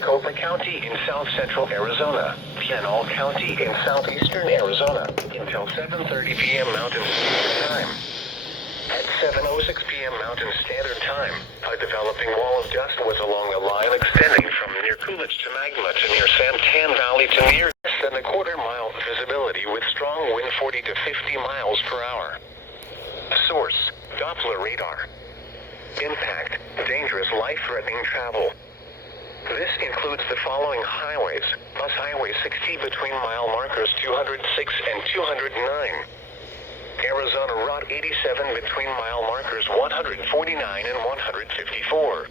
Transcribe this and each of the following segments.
Maricopa County in south-central Arizona, Pinal County in southeastern Arizona, until 7:30 p.m. Mountain Standard Time. At 7:06 p.m. Mountain Standard Time, a developing wall of dust was along the line extending from near Coolidge to Magma to near Santan Valley to near less than a quarter-mile visibility with strong wind 40 to 50 miles per hour. Source: Doppler radar. Impact: dangerous, life-threatening travel. This includes the following highways: Bus Highway 60 between mile markers 206 and 209. Arizona Route 87 between mile markers 149 and 154.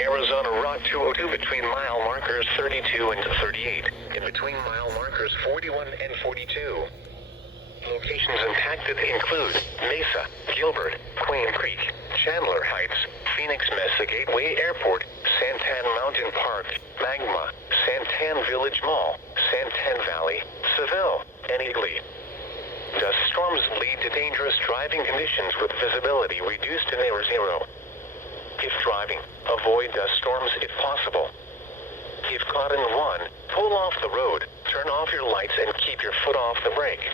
Arizona Route 202 between mile markers 32 and 38, and between mile markers 41 and 42. Locations impacted include Mesa, Gilbert, Queen Creek, Chandler Heights, Phoenix Mesa Gateway Airport, Santan Mountain Park, Magma, Santan Village Mall, Santan Valley, Seville, and Eagley. Dust storms lead to dangerous driving conditions with visibility reduced to near zero. If driving, avoid dust storms if possible. If caught in one, pull off the road, turn off your lights and keep your foot off the brake.